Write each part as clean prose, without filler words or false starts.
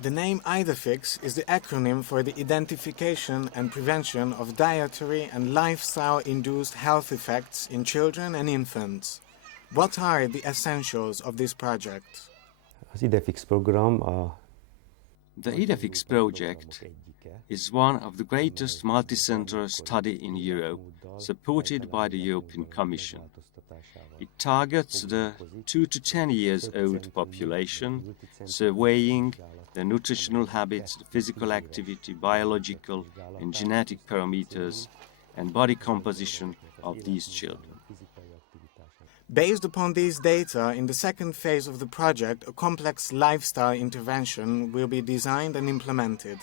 The name IDEFICS is the acronym for the identification and prevention of dietary and lifestyle-induced health effects in children and infants. What are the essentials of this project? Az IDEFICS program The IDEFICS project is one of the greatest multi-center study in Europe, supported by the European Commission. It targets the 2 to 10 years old population, surveying the nutritional habits, the physical activity, biological and genetic parameters, and body composition of these children. Based upon these data, in the second phase of the project, a complex lifestyle intervention will be designed and implemented.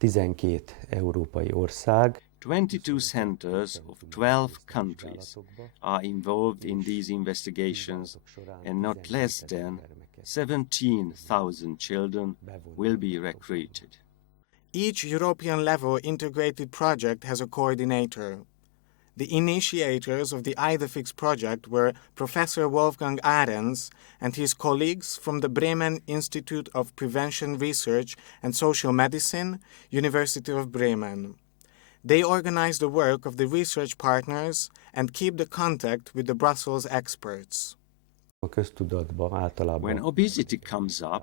12 európai ország 22 centers of 12 countries are involved in these investigations, and not less than 17,000 children will be recruited. Each European-level integrated project has a coordinator. The initiators of the IDEFICS project were Professor Wolfgang Ahrens and his colleagues from the Bremen Institute of Prevention Research and Social Medicine, University of Bremen. They organize the work of the research partners and keep the contact with the Brussels experts. a köztudatban általában When obesity comes up,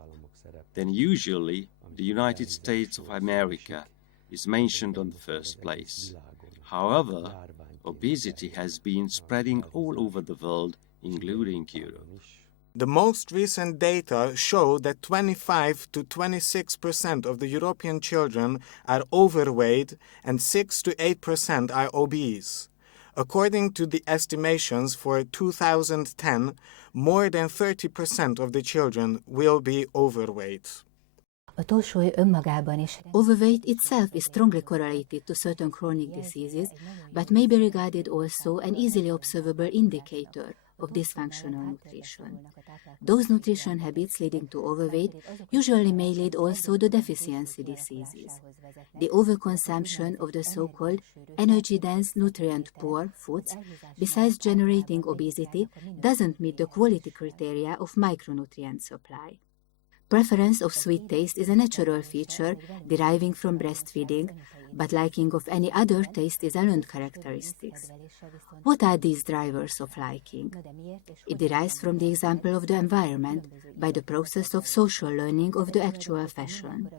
then usually the United States of America is mentioned on the first place. However, obesity has been spreading all over the world, including Europe. The most recent data show that 25 to 26% of the European children are overweight and 6 to 8% are obese. According to the estimations for 2010, more than 30% of the children will be overweight. A túlsúly önmagában is. Overweight itself is strongly correlated to certain chronic diseases, but may be regarded also an easily observable indicator of dysfunctional nutrition. Those nutrition habits leading to overweight usually may lead also to deficiency diseases. The overconsumption of the so-called energy-dense, nutrient-poor foods, besides generating obesity, doesn't meet the quality criteria of micronutrient supply. Preference of sweet taste is a natural feature deriving from breastfeeding, but liking of any other taste is a learned characteristic. What are these drivers of liking? It derives from the example of the environment by the process of social learning of the actual fashion.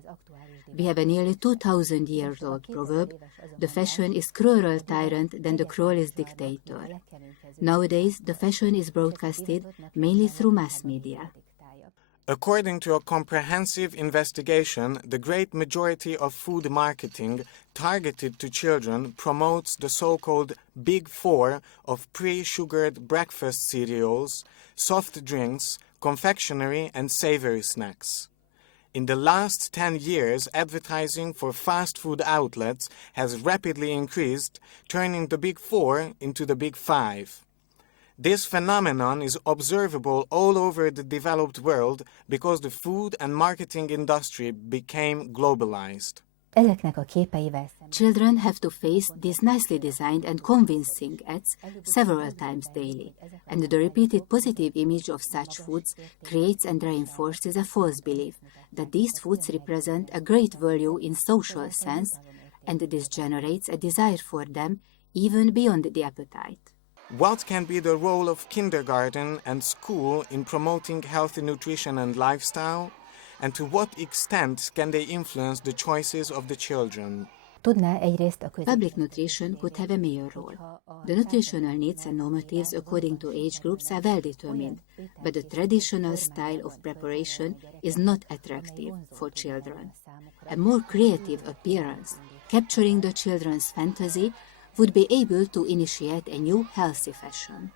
We have a nearly 2,000 years old proverb, the fashion is crueler tyrant than the cruelest dictator. Nowadays, the fashion is broadcasted mainly through mass media. According to a comprehensive investigation, the great majority of food marketing targeted to children promotes the so-called Big Four of pre-sugared breakfast cereals, soft drinks, confectionery and savory snacks. In the last 10 years, advertising for fast food outlets has rapidly increased, turning the Big Four into the Big Five. This phenomenon is observable all over the developed world because the food and marketing industry became globalized. Ezeknek a képeivel szemben. Children have to face these nicely designed and convincing ads several times daily, and the repeated positive image of such foods creates and reinforces a false belief that these foods represent a great value in social sense, and this generates a desire for them even beyond the appetite. What can be the role of kindergarten and school in promoting healthy nutrition and lifestyle? And to what extent can they influence the choices of the children? Tudná egyrészt a Public nutrition could have a major role. The nutritional needs and normatives according to age groups are well determined, but the traditional style of preparation is not attractive for children. A more creative appearance, capturing the children's fantasy, would be able to initiate a new healthy fashion.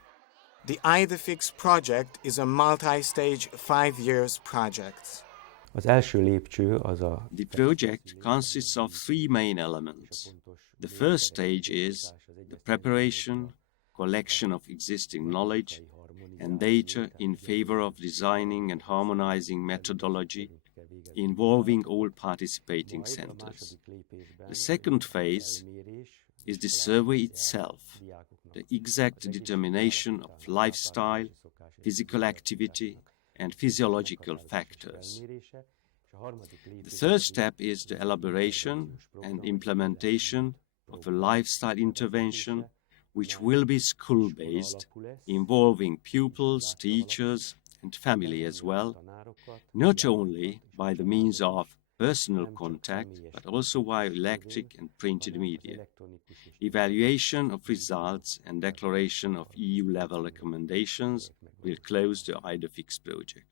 The IDEFICS project is a multi-stage 5 years project. az első lépcső az a The project consists of three main elements. The first stage is the preparation, collection of existing knowledge and data in favor of designing and harmonizing methodology involving all participating centers. The second phase is the survey itself, the exact determination of lifestyle, physical activity, and physiological factors. The third step is the elaboration and implementation of a lifestyle intervention which will be school-based, involving pupils, teachers, and family as well, not only by the means of personal contact, but also via electric and printed media. Evaluation of results and declaration of EU-level recommendations will close the IDEFICS project.